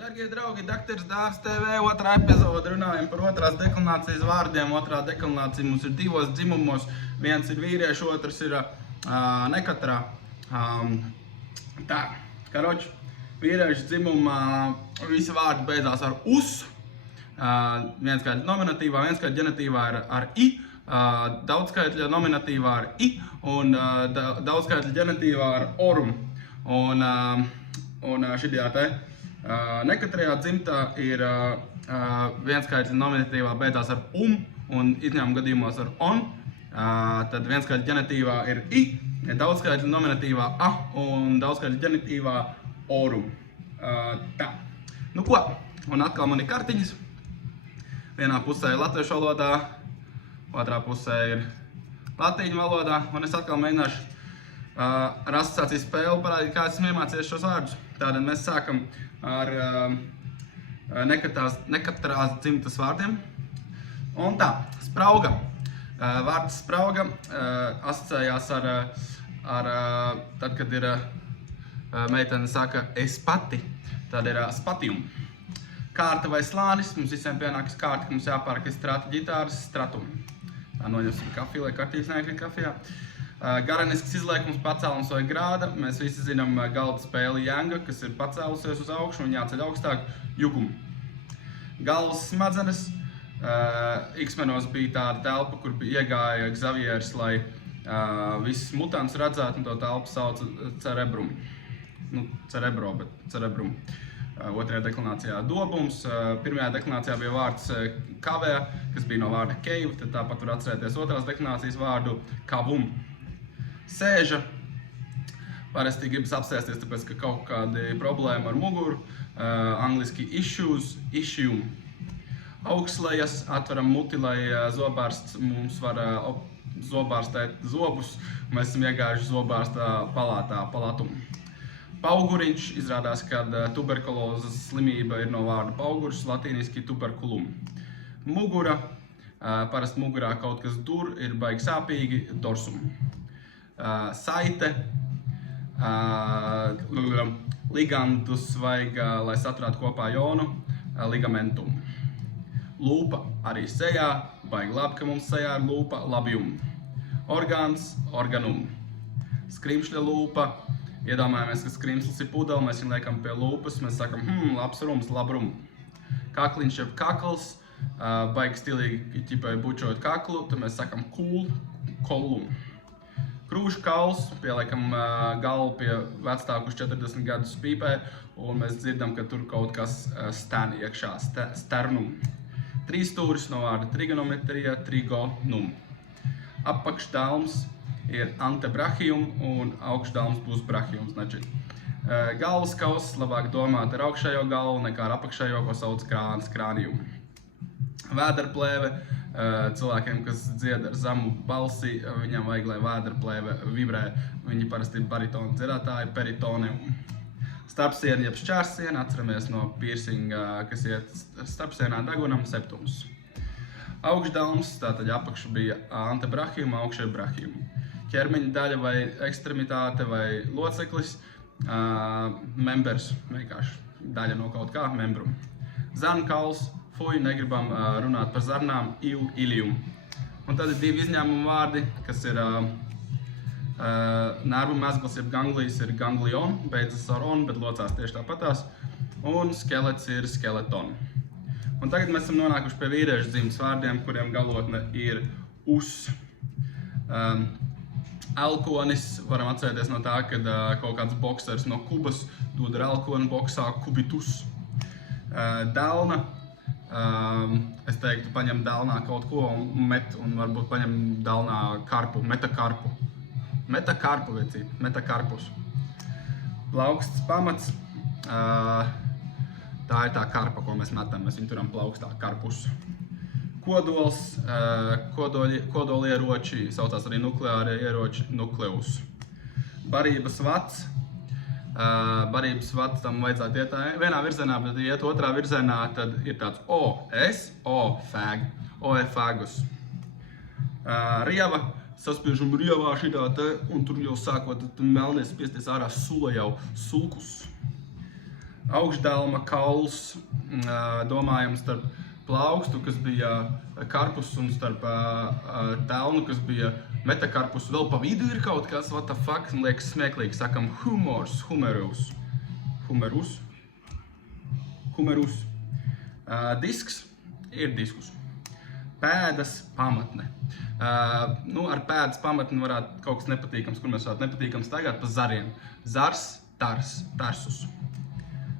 Dargie draugi, Dakteris Dārs TV, otrā epizode runājam par otrās deklinācijas vārdiem. Otrā deklinācija mums ir divos dzimumos. Viens ir vīrieši, otrs ir nekatrā. Tā, karoči, vīriešu dzimumā visi vārdi beidzās ar us. Viens skaitļa nominatīvā, viens skaitļa ģenitīvā ir ar i. Daudzskaitļa nominatīvā ar i un daudzskaitļa ģenitīvā ar orum. Un šitajā te nekatrajā dzimtā ir vienskaitļa nominatīvā beidzās ar un izņēmuma gadījumos ar on. Tad vienskaitļa ģenitīvā ir i, daudzskaitļa nominatīvā a un daudzskaitļa ģenitīvā orum. Tā. Nu ko, un atkal man ir kartiņas. Vienā pusē ir latviešu valodā, otrā pusē ir latīņu valodā, un es atkal mēģināšu ar asociācijas spēli parādīt, kā esmu iemācījies šos vārdus. Tātad mēs sākam ar nekatrās dzimtas vārdiem. Un tā, sprauga. Vārds sprauga asociējās ar tad, kad ir meitene saka es pati, tad ir spatium. Kārta vai slānis, mums visiem pienākas kārta, ka mums jāpērk strata ģitāras stratum. Tā noņemsim kafiju, lai kartītes neiekrīt kafijā. Garanisks izliekums, pacēlums vai grāda. Mēs visi zinām galda spēli janga, kas ir pacēlusies uz augšu un jāceļ augstāk jugumu. Galvas smadzenes. X-menos bija tāda telpa, kur iegāja Xavieris, lai visus mutants redzētu, un to telpu sauca cerebrum. Nu, cerebro, bet cerebrum. Otrajā deklinācijā dobums. Pirmajā deklinācijā bija vārds kavē, kas bija no vārda cave, tad tāpat var atcerēties otrās deklinācijas vārdu kavum. Sēža. Parasti gribas apsēsties, tāpēc, ka kaut kādi problēma ar muguru. Angliski issues, issue. Augstlejas, atveram muti, lai zobārsts mums var zobārstēt zobus. Mēs esam iegājuši zobārstā palātā, palatum. Pauguriņš, izrādās, ka tuberkulozes slimība ir no vārda paugurs, latīniski tuberculum. Mugura, parasti mugurā kaut kas dur, ir baigi sāpīgi, dorsum. Saite, ligandus vajag, lai saturētu kopā jonu, ligamentum. Lūpa, arī sejā, baigi labi, ka mums sejā ir lūpa, labium. Orgāns, organum. Skrimšļa lūpa, iedomājamies, ka skrimslis ir pudeli, mēs viņu liekam pie lūpas, mēs sakam, labs rums, labrum. Kakliņš ir kakls, baigi stilīgi ķipai bučot kaklu, tad mēs sakam cool, kollum. Krūšu kauls, pieliekam galvu pie vecstāku uz 40 gadus pīpē, un mēs dzirdam, ka tur kaut kas stan iekšā, sternum. Trīsstūris no vārda trigonometrija, trigonum. Apakšdalms ir antebrachium, un augšdalms būs brachium, znači. Galvas kauss labāk domāt ar augšējo galvu nekā ar apakšējo, ko sauc krāns, krānium. Vēderplēve, cilvēkiem, kas dzied ar zemu balsi, viņam vajag, lai vēderplēve vibrē. Viņi parasti ir baritona dziedātāji, peritonium. Starpsiena jeb šķērsiena, atceramies no piercinga, kas iet starpsienā degunam, septums. Augšdalms, tātad apakšu bija antebrachium, augšē brachium. Ķermeņa daļa vai ekstremitāte vai loceklis, members, vienkārši daļa no kaut kā, membrum. Zarnkauls, fuj, negribam runāt par zarnām, ilium. Un tad ir divi izņēmumu vārdi, kas ir nervu mezgls, jeb ganglijas ir ganglion, beidzas ar on, bet locās tieši tāpatās. Un skelets ir skeleton. Un tagad mēs esam nonākuši pie vīriešu dzimes vārdiem, kuriem galotne ir us. Elkonis, varam atcerēties no tā, kad kaut kāds boksers no Kubas dod ar elkoni boksā kubitus. Delna, es teiktu, paņem delnā kaut ko un met, un varbūt paņem delnā karpu, metakarpu. Metakarpu, vecīt, metakarpus. Plauksts pamats, tā ir tā karpa, ko mēs metam, mēs viņu turam plaukstā, karpus. Kodols, kodolieroči, saucās arī nukleārie ieroči, nukleus. Barības vats, barības vats tam vajadzētu iet vienā virzienā, bet ja iet otrā virzienā, tad ir tāds fag, fagus. Rieva, saspiežam rievā šitā te, un tur jau sākot melnies spiesties ārā sula jau, sulkus. augšdelma, kauls, domājam starp plaukstu, kas bija karpus, un starp telnu, kas bija metakarpus. Vēl pa vidu ir kaut kas, what the fuck, man liekas smieklīgi, sakam humerus. Disks ir diskus. Pēdas pamatne. Ar pēdas pamatni varētu kaut kas nepatīkams, kur mēs varētu nepatīkams staigāt pa zariem. Zars, tarsus.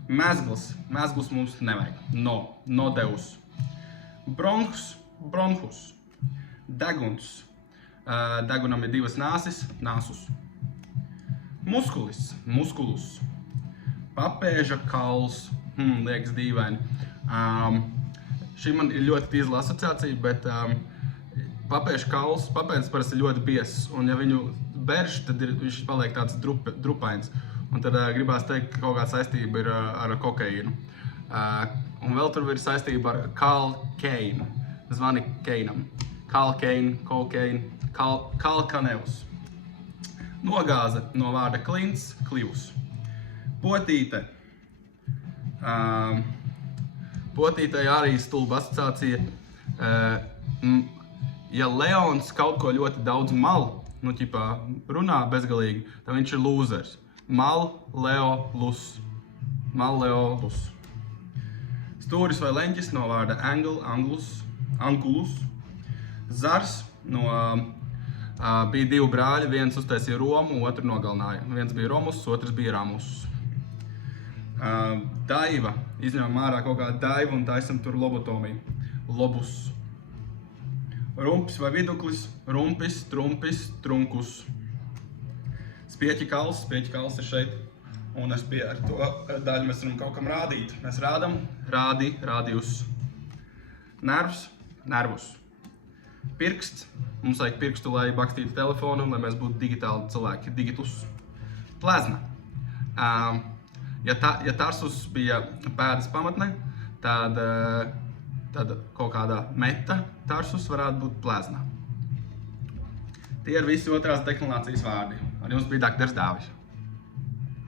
Mezgls mums nevajag. No deus. Bronhus. Deguns. Degunam ir divas nāsis, nāsus. Muskulus. Papēža kauls. Liekas dīvaini. Šī man ir ļoti tīzla asociācija, bet papēža kauls, papēdas parasti ir ļoti biezs, un ja viņu berž, tad viņš paliek tāds drupains. Un tad gribās teikt, ka kaut kāda saistība ir ar kokaīnu. Un vēl tur ir saistība ar kalkeinu. Zvani keinam. Kalkein, kokain, kalkaneus. Nogāze no vārda klints, klivs. Potīte. Potītei arī stulba asociācija. Ja leons kaut ko ļoti daudz mal, runā bezgalīgi, tad viņš ir lūzers. Mal-leo-lus. Stūris vai leņķis no vārda angulus. Zars no bija divi brāļi, viens uztaisīja Romu, otru nogalināja. Viens bija Romus, otrs bija Ramus. Daiva. Izņemam ārā kaut kādu daivu un taisam tur lobotomiju. Lobus. Rumpis vai viduklis. Rumpis, trumpis, trunkus. Spieķi kals ir šeit. Un ar to daļu mēs varam kaut kam rādīt. Mēs rādam, radius. Nervs, nervus. Pirksts. Mums vajag pirkstu, lai bakstītu telefonu, lai mēs būtu digitāli cilvēki. Digitus. Plezna. Ja tarsus bija pēdas pamatne, tad kaut kādā meta tarsus varētu būt plezna. Tie ir visi otrās deklinācijas vārdi. Ar jums bija Dr. Dāvis.